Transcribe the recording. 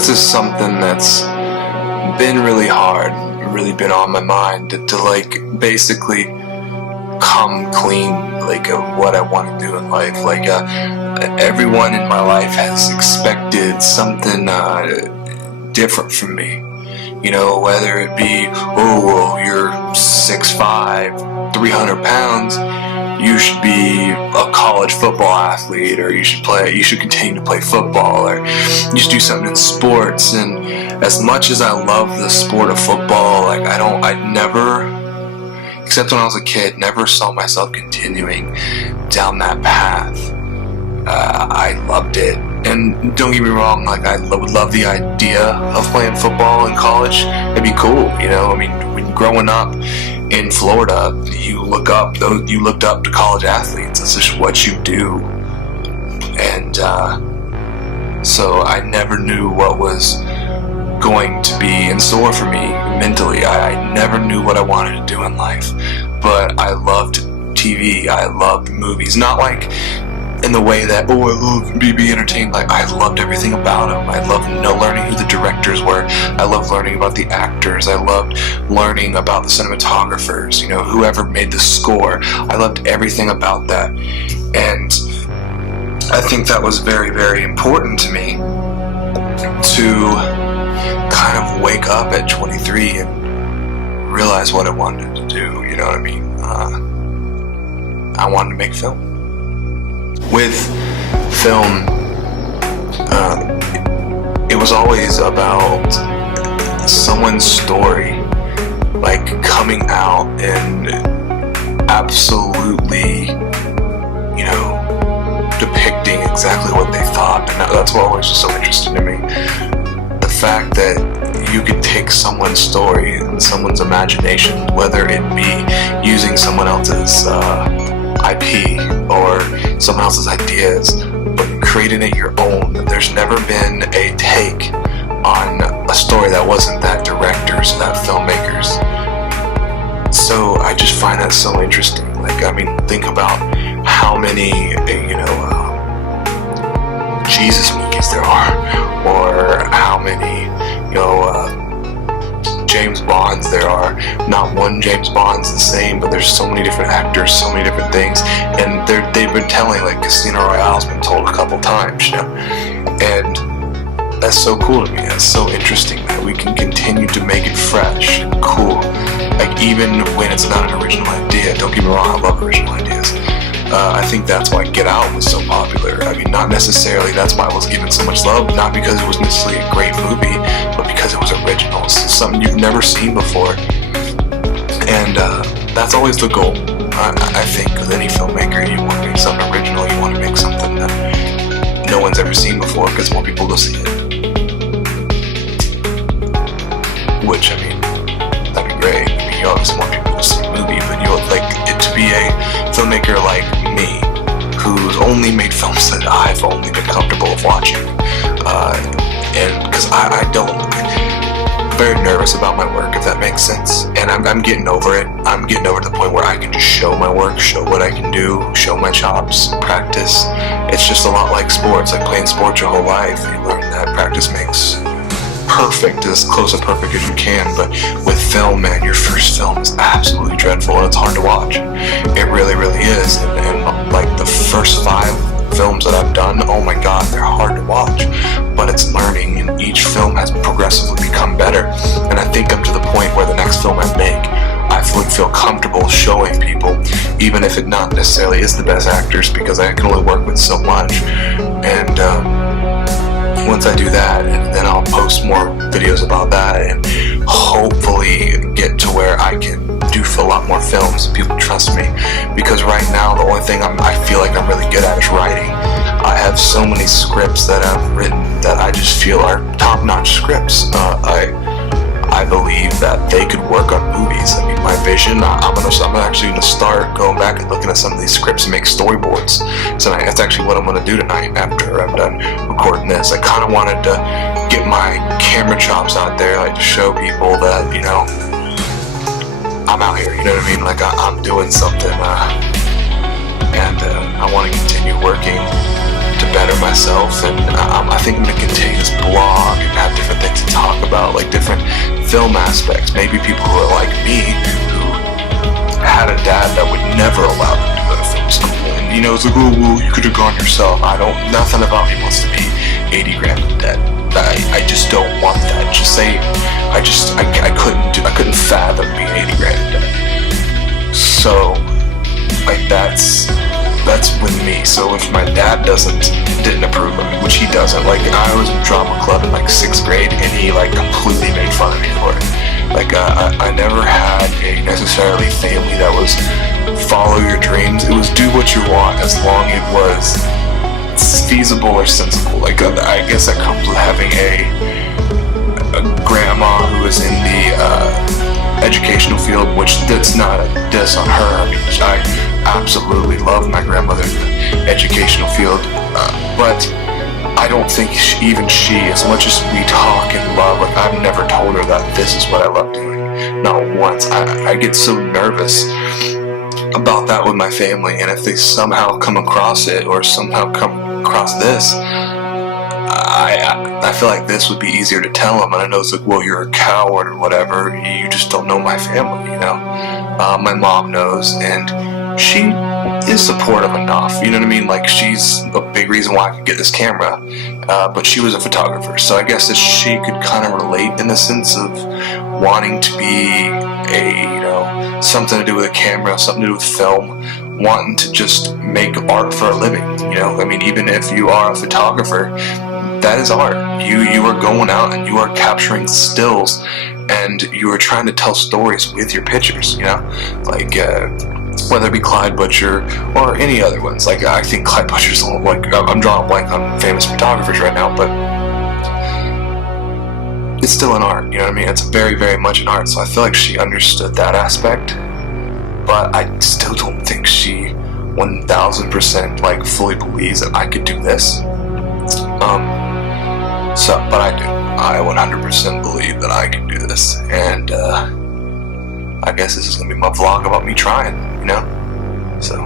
this is something that's been really hard, really been on my mind to like basically come clean like of what I want to do in life. Like everyone in my life has expected something different from me. You know, whether it be, oh, well, you're 6'5", 300 pounds, you should be a college football athlete, or you should continue to play football, or you should do something in sports. And as much as I love the sport of football, like I never, except when I was a kid, never saw myself continuing down that path. I loved it. And don't get me wrong, like I would love the idea of playing football in college. It'd be cool, you know. I mean, when growing up in Florida, you looked up to college athletes. That's just what you do. And so I never knew what was going to be in store for me mentally. I never knew what I wanted to do in life. But I loved TV. I loved movies. Not like in the way that, oh, I love be entertained. Like, I loved everything about them. I loved learning who the directors were. I loved learning about the actors. I loved learning about the cinematographers, you know, whoever made the score. I loved everything about that. And I think that was very, very important to me to kind of wake up at 23 and realize what I wanted to do, you know what I mean? I wanted to make film. With film, it was always about someone's story, like coming out and absolutely, you know, depicting exactly what they thought. And that's what always was so interesting to me. The fact that you could take someone's story and someone's imagination, whether it be using someone else's IP or someone else's ideas, but creating it your own. There's never been a take on a story that wasn't that director's, that filmmaker's. So I just find that so interesting. Like, I mean, think about how many, you know, Jesus movies there are, or how many, you know, James Bonds there are. Not one James Bond's the same, but there's so many different actors, so many different things, and they've been telling, like Casino Royale's been told a couple times, you know, and that's so cool to me. That's so interesting that we can continue to make it fresh and cool, like even when it's not an original idea. Don't get me wrong, I love original ideas. I think that's why Get Out was so popular. I mean, not necessarily that's why it was given so much love, not because it was necessarily a great movie, but because it was original. It's something you've never seen before. And that's always the goal, I think, with any filmmaker. You want to make something original, you want to make something that no one's ever seen before, because more people go see it. Which, I mean, that'd be great. I mean, you obviously want people to see the movie, but you would like it to be a filmmaker like me, who's only made films that I've only been comfortable of watching. And because I'm very nervous about my work, if that makes sense. And I'm getting over it. I'm getting over to the point where I can just show my work, show what I can do, show my chops, practice. It's just a lot like sports, like playing sports your whole life. You learn that practice makes perfect, as close to perfect as you can. But with film, man, your first film is absolutely dreadful and it's hard to watch. It really, really is. And like the first 5 films that I've done, oh my god, they're hard to watch, but it's learning, and each film has progressively become better. And I think I'm to the point where the next film I make, I would feel comfortable showing people, even if it not necessarily is the best actors, because I can only work with so much. And once I do that, and then I'll post more videos about that, and hopefully get to where I can do a lot more films. People trust me, because right now the only thing I feel like I'm really good at is writing. I have so many scripts that I've written that I just feel are top-notch scripts. I believe that they could work on movies. I mean, my vision, I'm actually gonna start going back and looking at some of these scripts and make storyboards tonight. That's actually what I'm gonna do tonight after I'm done recording this. I kind of wanted to get my camera chops out there, like to show people that, you know, I'm out here, you know what I mean? Like I'm doing something, and I want to continue working to better myself, and I think I'm going to continue this blog and have different things to talk about, like different film aspects. Maybe people who are like me, who had a dad that would never allow them to go to film school, and it's like, oh well, you could have gone yourself. Nothing about me wants to be 80 grand in debt. I just don't want that. I couldn't fathom being 80 grand in debt. So like that's with me. So if my dad didn't approve of me, which he doesn't, like I was in drama club in like 6th grade and he like completely made fun of me for it. Like I never had a necessarily family that was follow your dreams. It was do what you want as long as it was feasible or sensible. Like I guess that comes with having a grandma who was in the educational field, which that's not a diss on her. I mean, I absolutely love my grandmother in the educational field, but I don't think even she, as much as we talk and love, like I've never told her that this is what I love doing. Not once. I get so nervous about that with my family, and if they somehow come across it or somehow come across this, I feel like this would be easier to tell them. And I know it's like, well, you're a coward or whatever, you just don't know my family, my mom knows, and she is supportive enough, you know what I mean? Like she's a big reason why I could get this camera, but she was a photographer, so I guess that she could kind of relate in the sense of wanting to be something to do with a camera, something to do with film, wanting to just make art for a living, I mean, even if you are a photographer, that is art. You are going out and you are capturing stills, and you are trying to tell stories with your pictures, like whether it be Clyde Butcher or any other ones. Like I think Clyde Butcher's like, I'm drawing a blank on famous photographers right now, but it's still an art, what I mean? It's very, very much an art. So I feel like she understood that aspect, but I still don't think she 1000% like fully believes that I could do this. But I do. I 100% believe that I can do this, and I guess this is gonna be my vlog about me trying, So